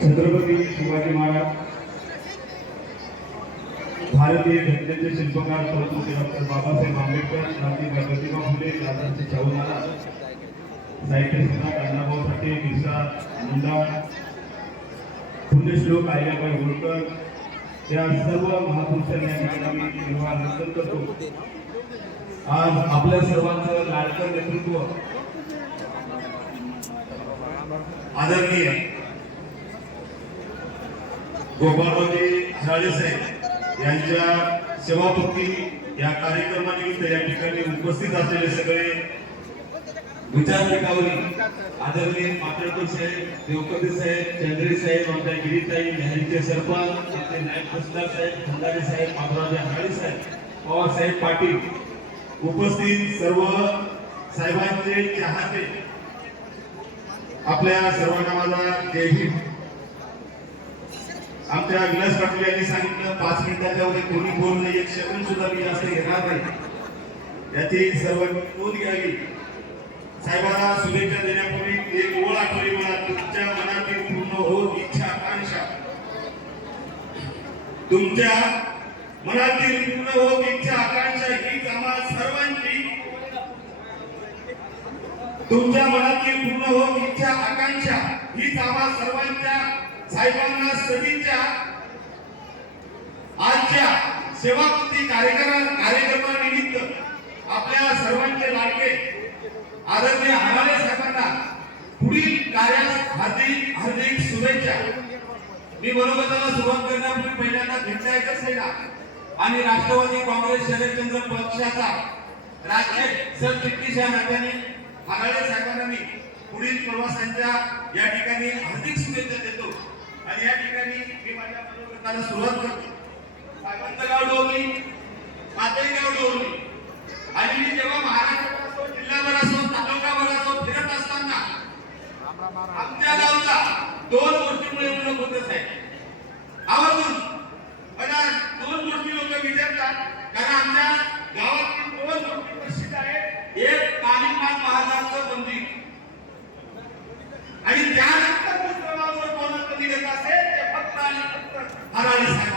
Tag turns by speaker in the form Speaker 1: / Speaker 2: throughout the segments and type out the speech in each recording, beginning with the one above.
Speaker 1: छत्रपती शिवाजी महाराज भारतीय घटनेचे शिल्पकार सरस्वती डॉक्टर बाबासाहेब आंबेडकर क्रांती गणपतीबा फुले दादांचे शाहू महाराज साहित्यसम्राट अण्णाभाऊ साठे बिरसा मुंडा पुण्यश्लोक आयल्याबाई होळकर या सर्व महापुरुषांनी या ठिकाणी मी निर्वाह करतो. आज आपल्या सर्वांचं लाडकं नेतृत्व आदरणीय गोपाळजी हराळे साहेब यांच्या सेवाभक्ती या कार्यक्रमानिमित्त या ठिकाणी उपस्थित असलेले सगळे विचारपीठावरील आदरणीय पात्रकर साहेब देवकते साहेब चंद्रे साहेब आमच्या गिरीताई नेहरीचे सरपंच आमचे नायब तहसीलदार साहेब खंडारे साहेब बाबुरावजी हराळे साहेब पवार साहेब पाटील उपस्थित सर्व साहेबांचे चाहते. आपल्या सर्वांना माझा जय हिंद आमच्या विलास पाटील यांनी सांगितलं पाच मिनिटाच्या वर कोणी बोल नाही एक सेकंद सुद्धा मी जास्त घेणार नाही. याची सर्व नोंद घ्यावी. साहेबांना शुभेच्छा देण्यापूर्वी एक ओळ आठवली मला. तुमच्या मनातील पूर्ण हो इच्छा आकांक्षा. तुमच्या मनातील पूर्ण हो इच्छा आकांक्षा हीच आम्हा सर्वांची. तुमच्या मनातील पूर्ण हो इच्छा आकांक्षा हीच आम्हा सर्वांच्या साहेबांना सभेच्या आजच्या सेवाकृती कार्यक्रम कार्यक्रमानिमित्त आपल्या सर्वांचे लाडके आदरणीय हमारे साहेबांना पुढील कार्यास हार्दिक हार्दिक शुभेच्छा. मी मनोगताला सुरुवात करण्यापूर्वी पहिल्यांदा भेटता एकच आहे ना आणि राष्ट्रवादी काँग्रेस शरदचंद्र पक्षाचा राज्य सरचिटणीस या नात्याने हराळे साहेबांना मी पुढील प्रवासांच्या या ठिकाणी हार्दिक शुभेच्छा आणि या ठिकाणी मी माझ्या मनोगताला सुरुवात करतो. साहेबांचं गाव डोरली माझंही गाव डोरली आणि मी जेव्हा महाराष्ट्रात असो जिल्ह्यावर असो तालुक्यावर असो फिरत असताना आमच्या गावचा दोन Always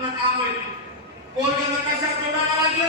Speaker 1: nag-away. Porka magkasabi mga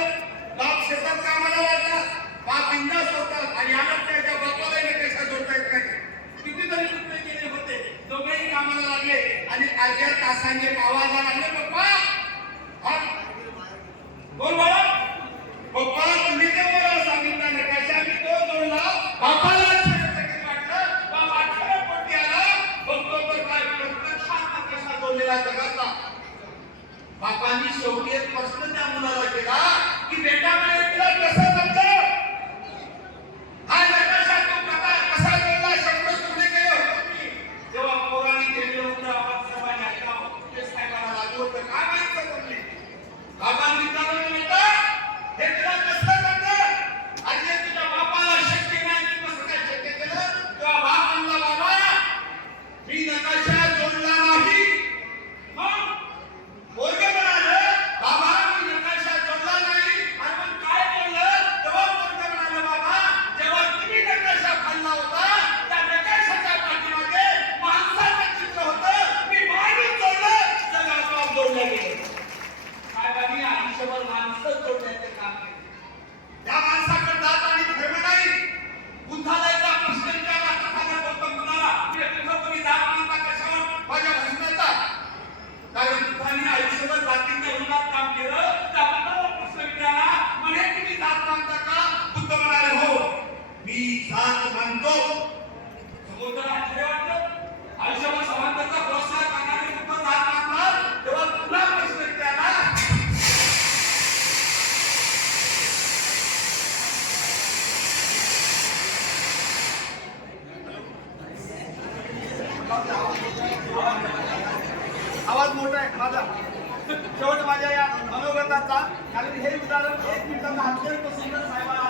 Speaker 1: उदाहरण एक मिनिटाचा अत्यंत सुंदर साहेबांना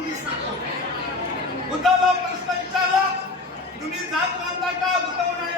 Speaker 1: मी सांगतो. बुद्धाला प्रश्न विचारला तुम्ही जात मानता का? बुद्ध